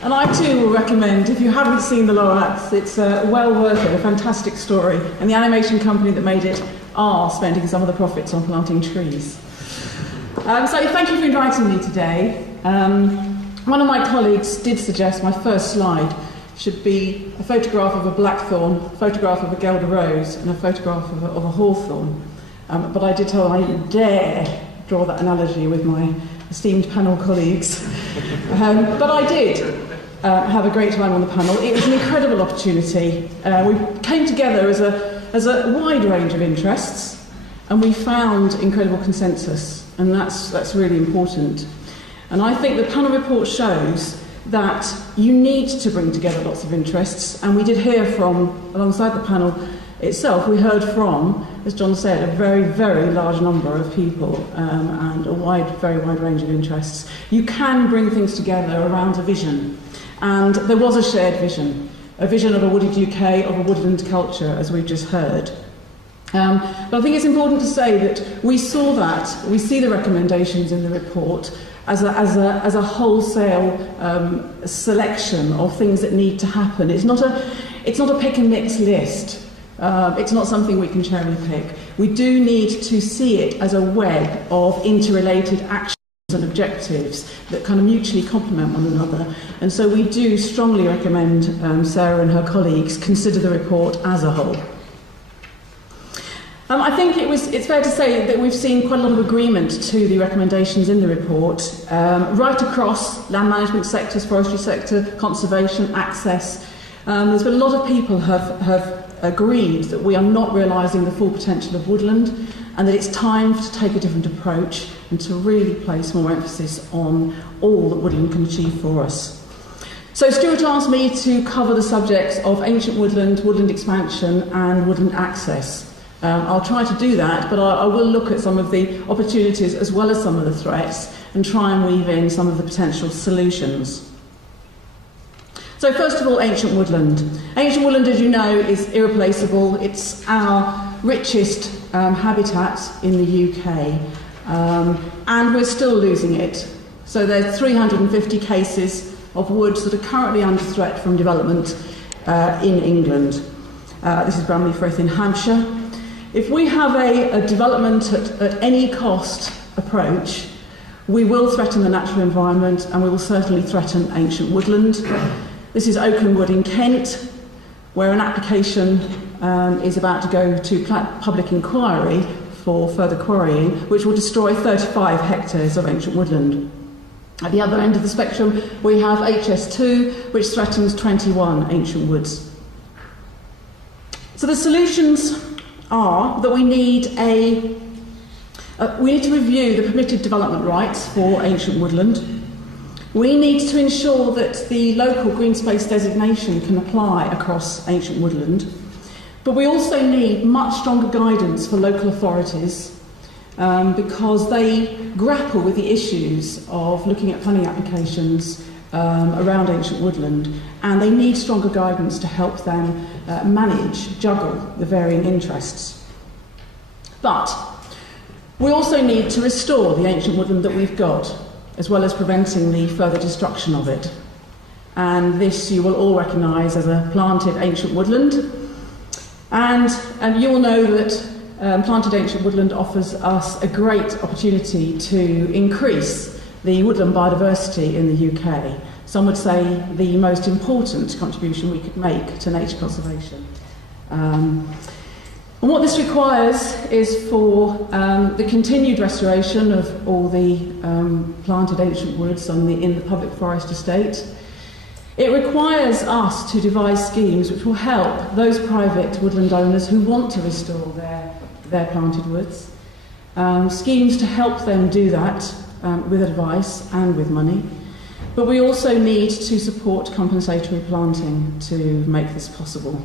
And I too will recommend, if you haven't seen The Lorax, it's well worth it, a fantastic story. And the animation company that made it are spending some of the profits on planting trees. So thank you for inviting me today. One of my colleagues did suggest my first slide should be a photograph of a blackthorn, a photograph of a Gelder rose, and a photograph of a hawthorn. But I did tell them I didn't dare draw that analogy with my esteemed panel colleagues. But I did have a great time on the panel. It was an incredible opportunity. We came together as a wide range of interests, and we found incredible consensus, and that's really important. And I think the panel report shows that you need to bring together lots of interests, and we did hear from, alongside the panel itself, we heard from, as John said, a very, very large number of people and a very wide range of interests. You can bring things together around a vision, and there was a shared vision, a vision of a wooded UK, of a woodland culture, as we've just heard. But I think it's important to say that we see the recommendations in the report as a wholesale selection of things that need to happen. It's not a pick and mix list. It's not something we can cherry pick. We do need to see it as a web of interrelated actions and objectives that kind of mutually complement one another. And so we do strongly recommend Sarah and her colleagues consider the report as a whole. I think it's fair to say that we've seen quite a lot of agreement to the recommendations in the report, right across land management sectors, forestry sector, conservation, access. There's been a lot of people have agreed that we are not realising the full potential of woodland, and that it's time to take a different approach and to really place more emphasis on all that woodland can achieve for us. So Stuart asked me to cover the subjects of ancient woodland, woodland expansion and woodland access. I'll try to do that, but I will look at some of the opportunities as well as some of the threats and try and weave in some of the potential solutions. So first of all, ancient woodland. Ancient woodland, as you know, is irreplaceable. It's our richest habitat in the UK, and we're still losing it. So there's 350 cases of woods that are currently under threat from development in England. This is Bramley Frith in Hampshire. If we have a development at any cost approach, we will threaten the natural environment, and we will certainly threaten ancient woodland. This is Oakenwood in Kent, where an application is about to go to public inquiry for further quarrying, which will destroy 35 hectares of ancient woodland. At the other end of the spectrum, we have HS2, which threatens 21 ancient woods. So the solutions are that we need to review the permitted development rights for ancient woodland. We need to ensure that the local green space designation can apply across ancient woodland, but we also need much stronger guidance for local authorities because they grapple with the issues of looking at planning applications around ancient woodland, and they need stronger guidance to help them juggle the varying interests. But we also need to restore the ancient woodland that we've got, as well as preventing the further destruction of it. And this you will all recognise as a planted ancient woodland. And you will know that planted ancient woodland offers us a great opportunity to increase the woodland biodiversity in the UK. Some would say the most important contribution we could make to nature conservation. And what this requires is for the continued restoration of all the planted ancient woods in the public forest estate. It requires us to devise schemes which will help those private woodland owners who want to restore their planted woods. Schemes to help them do that with advice and with money. But we also need to support compensatory planting to make this possible.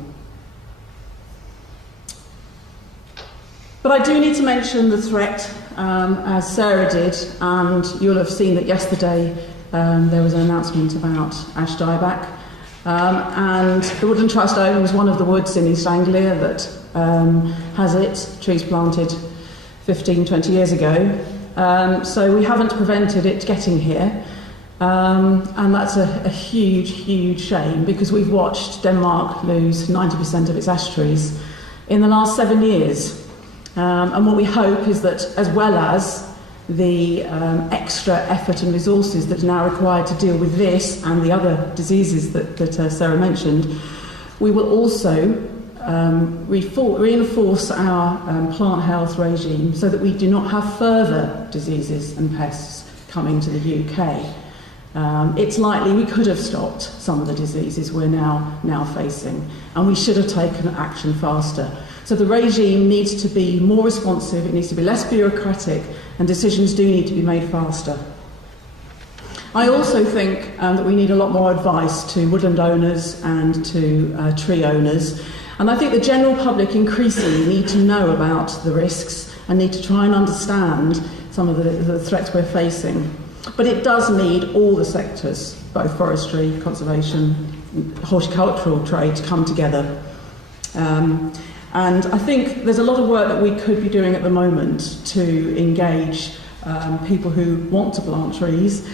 But I do need to mention the threat, as Sarah did, and you'll have seen that yesterday there was an announcement about ash dieback. And the Woodland Trust owns one of the woods in East Anglia that has its trees planted 15, 20 years ago. So we haven't prevented it getting here. And that's a huge, huge shame, because we've watched Denmark lose 90% of its ash trees in the last 7 years. And what we hope is that, as well as the extra effort and resources that are now required to deal with this and the other diseases that Sarah mentioned, we will also reinforce our plant health regime so that we do not have further diseases and pests coming to the UK. It's likely we could have stopped some of the diseases we're now facing, and we should have taken action faster. So the regime needs to be more responsive, it needs to be less bureaucratic, and decisions do need to be made faster. I also think that we need a lot more advice to woodland owners and to tree owners. And I think the general public increasingly need to know about the risks and need to try and understand some of the threats we're facing. But it does need all the sectors, both forestry, conservation, horticultural trade, to come together. And I think there's a lot of work that we could be doing at the moment to engage people who want to plant trees.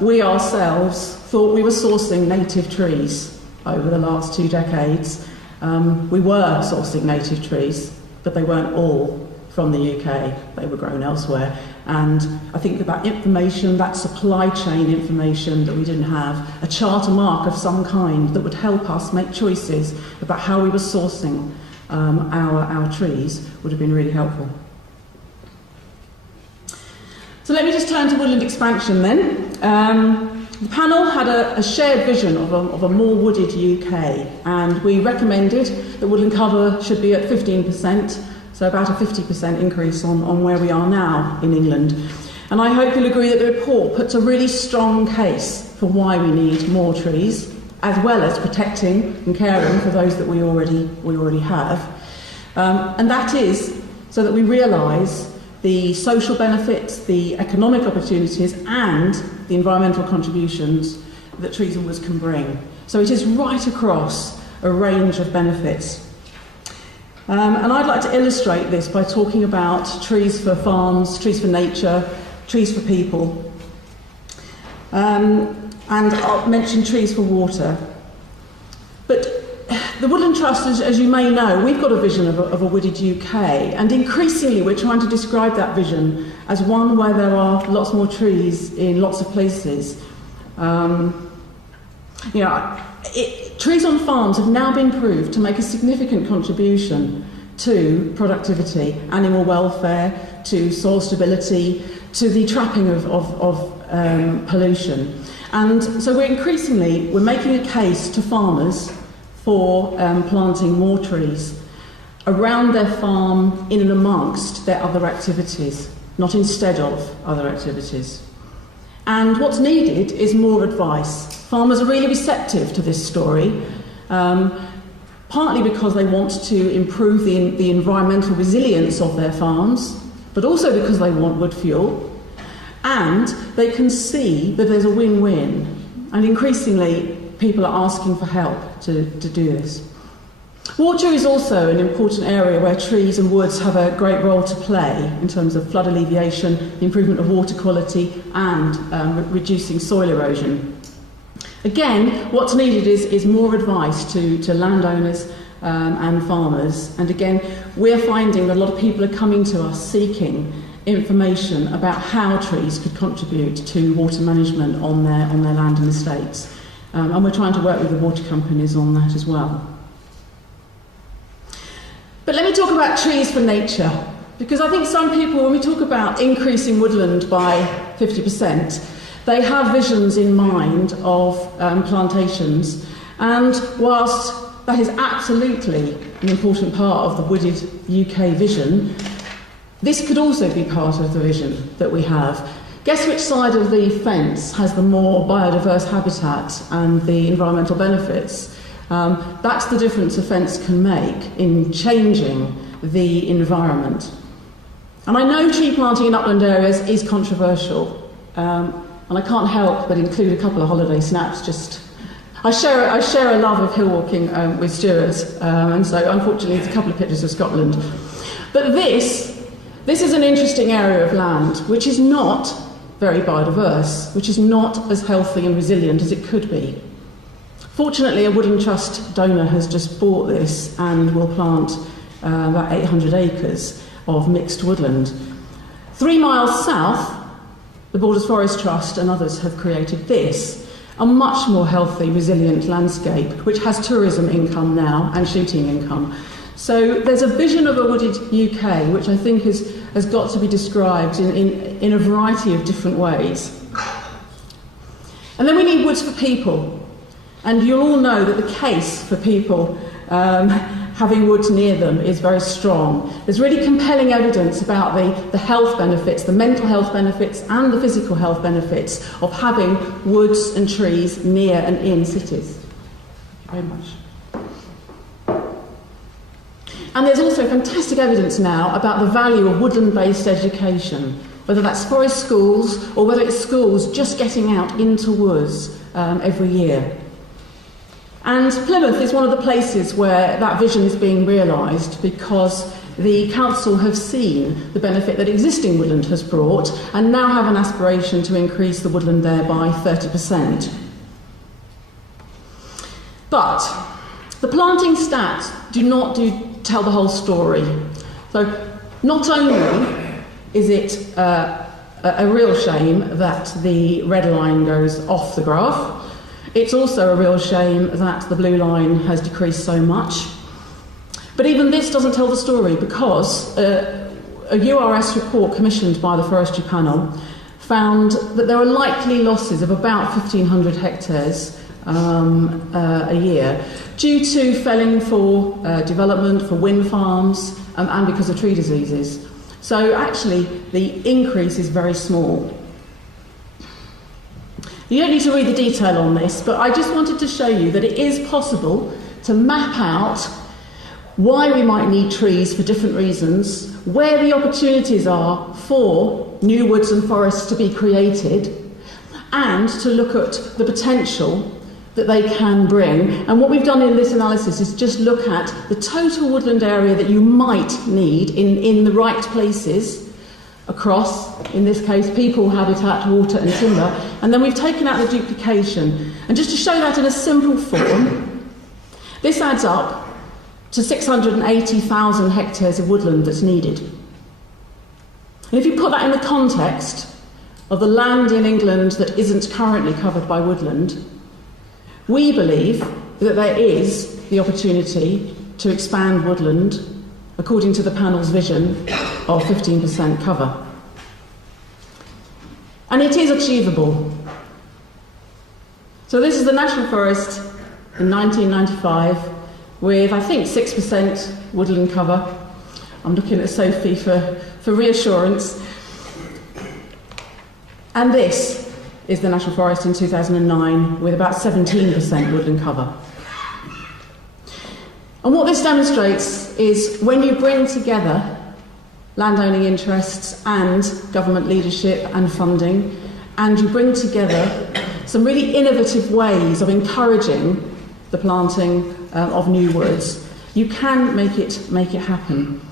We ourselves thought we were sourcing native trees over the last 2 decades. We were sourcing native trees, but they weren't all from the UK. They were grown elsewhere. And I think that information, that supply chain information that we didn't have, a charter mark of some kind that would help us make choices about how we were sourcing our trees would have been really helpful. So let me just turn to woodland expansion then. The panel had a shared vision of a more wooded UK, and we recommended that woodland cover should be at 15%, so about a 50% increase on where we are now in England. And I hope you'll agree that the report puts a really strong case for why we need more trees, as well as protecting and caring for those that we already have. And that is so that we realise the social benefits, the economic opportunities and the environmental contributions that trees and woods can bring. So it is right across a range of benefits. And I'd like to illustrate this by talking about trees for farms, trees for nature, trees for people. And I'll mention trees for water. But the Woodland Trust, as you may know, we've got a vision of a wooded UK, and increasingly we're trying to describe that vision as one where there are lots more trees in lots of places. Trees on farms have now been proved to make a significant contribution to productivity, animal welfare, to soil stability, to the trapping of pollution. And so we're making a case to farmers for planting more trees around their farm, in and amongst their other activities, not instead of other activities. And what's needed is more advice. Farmers are really receptive to this story, partly because they want to improve the environmental resilience of their farms, but also because they want wood fuel, and they can see that there's a win-win. And increasingly, people are asking for help to do this. Water is also an important area where trees and woods have a great role to play in terms of flood alleviation, the improvement of water quality, and reducing soil erosion. Again, what's needed is more advice to landowners and farmers. And again, we're finding that a lot of people are coming to us seeking information about how trees could contribute to water management on their land and estates. And we're trying to work with the water companies on that as well. But let me talk about trees for nature, because I think some people, when we talk about increasing woodland by 50%, they have visions in mind of plantations. And whilst that is absolutely an important part of the wooded UK vision, this could also be part of the vision that we have. Guess which side of the fence has the more biodiverse habitat and the environmental benefits? That's the difference a fence can make in changing the environment. And I know tree planting in upland areas is controversial, and I can't help but include a couple of holiday snaps. I share a love of hill walking with Stuart, and so unfortunately there's a couple of pictures of Scotland. But this is an interesting area of land which is not very biodiverse, which is not as healthy and resilient as it could be. Fortunately, a Woodland Trust donor has just bought this and will plant about 800 acres of mixed woodland. 3 miles south, the Borders Forest Trust and others have created this, a much more healthy, resilient landscape, which has tourism income now and shooting income. So there's a vision of a wooded UK, which I think has got to be described in a variety of different ways. And then we need woods for people. And you'll all know that the case for people having woods near them is very strong. There's really compelling evidence about the health benefits, the mental health benefits and the physical health benefits of having woods and trees near and in cities. Thank you very much. And there's also fantastic evidence now about the value of woodland-based education, whether that's forest schools or whether it's schools just getting out into woods every year. And Plymouth is one of the places where that vision is being realised, because the council have seen the benefit that existing woodland has brought and now have an aspiration to increase the woodland there by 30%. But the planting stats do not tell the whole story. So not only is it a real shame that the red line goes off the graph, it's also a real shame that the blue line has decreased so much. But even this doesn't tell the story, because a URS report commissioned by the Forestry Panel found that there are likely losses of about 1,500 hectares a year due to felling for development, for wind farms, and because of tree diseases. So actually the increase is very small. You don't need to read the detail on this, but I just wanted to show you that it is possible to map out why we might need trees for different reasons, where the opportunities are for new woods and forests to be created, and to look at the potential that they can bring. And what we've done in this analysis is just look at the total woodland area that you might need in the right places across, in this case, people, habitat, water and timber, and then we've taken out the duplication. And just to show that in a simple form, this adds up to 680,000 hectares of woodland that's needed. And if you put that in the context of the land in England that isn't currently covered by woodland, we believe that there is the opportunity to expand woodland according to the panel's vision of 15% cover. And it is achievable. So this is the National Forest in 1995 with, I think, 6% woodland cover. I'm looking at Sophie for reassurance. And this is the National Forest in 2009 with about 17% woodland cover. And what this demonstrates is when you bring together landowning interests and government leadership and funding, and you bring together some really innovative ways of encouraging the planting of new woods, you can make it happen.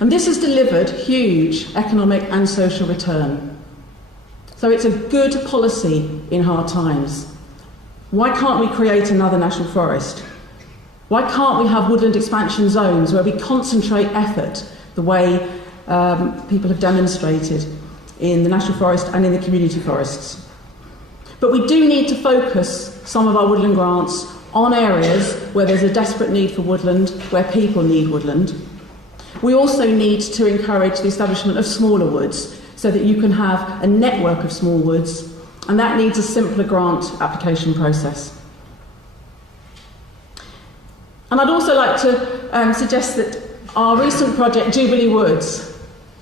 And this has delivered huge economic and social return. So it's a good policy in hard times. Why can't we create another national forest? Why can't we have woodland expansion zones where we concentrate effort the way people have demonstrated in the national forest and in the community forests? But we do need to focus some of our woodland grants on areas where there's a desperate need for woodland, where people need woodland. We also need to encourage the establishment of smaller woods so that you can have a network of small woods, and that needs a simpler grant application process. And I'd also like to suggest that our recent project, Jubilee Woods,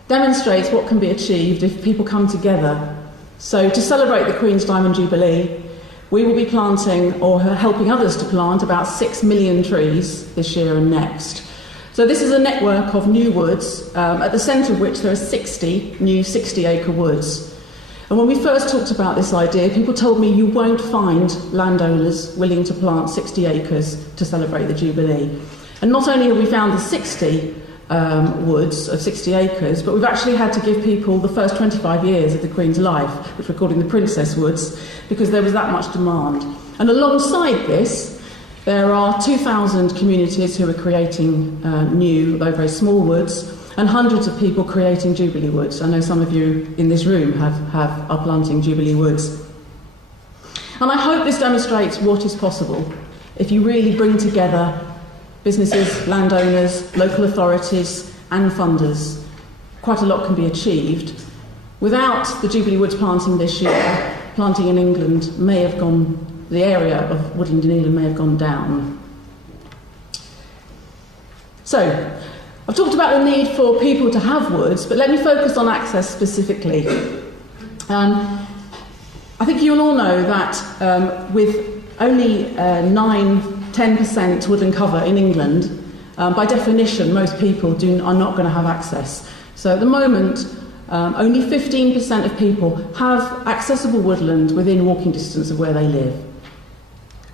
demonstrates what can be achieved if people come together. So to celebrate the Queen's Diamond Jubilee, we will be planting, or helping others to plant, about 6 million trees this year and next. So this is a network of new woods, at the centre of which there are 60 new 60-acre woods. And when we first talked about this idea, people told me you won't find landowners willing to plant 60 acres to celebrate the Jubilee. And not only have we found the 60, woods of 60 acres, but we've actually had to give people the first 25 years of the Queen's life, which we're calling the Princess Woods, because there was that much demand. And alongside this, there are 2,000 communities who are creating new, though very small woods, and hundreds of people creating Jubilee Woods. I know some of you in this room are planting Jubilee Woods. And I hope this demonstrates what is possible if you really bring together businesses, landowners, local authorities and funders. Quite a lot can be achieved. Without the Jubilee Woods planting this year, planting in England may have gone, the area of woodland in England may have gone down. So, I've talked about the need for people to have woods, but let me focus on access specifically. I think you'll all know that with only 9-10% woodland cover in England, by definition, most people are not going to have access. So at the moment, only 15% of people have accessible woodland within walking distance of where they live.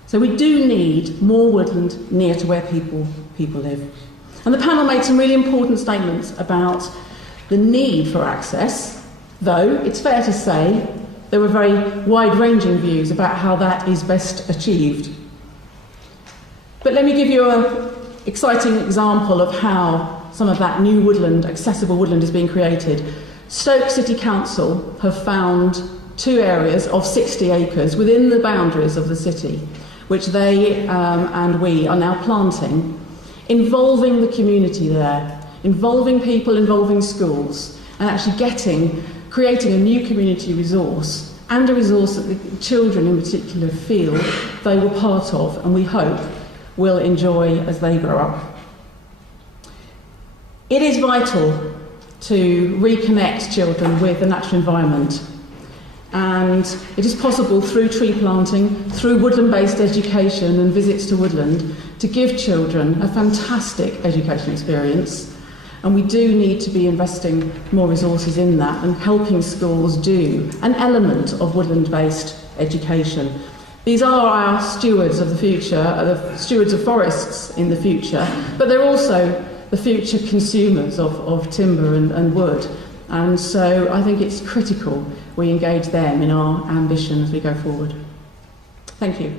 So we do need more woodland near to where people live. And the panel made some really important statements about the need for access, though it's fair to say there were very wide-ranging views about how that is best achieved. But let me give you an exciting example of how some of that new woodland, accessible woodland, is being created. Stoke City Council have found 2 areas of 60 acres within the boundaries of the city, which they and we are now planting, involving the community there, involving people, involving schools, and actually creating a new community resource, and a resource that the children in particular feel they were part of, and we hope will enjoy as they grow up. It is vital to reconnect children with the natural environment, and it is possible through tree planting, through woodland-based education and visits to woodland, to give children a fantastic education experience. And we do need to be investing more resources in that and helping schools do an element of woodland-based education. These are our stewards of the future, the stewards of forests in the future, but they're also the future consumers of timber and wood. And so I think it's critical we engage them in our ambition as we go forward. Thank you.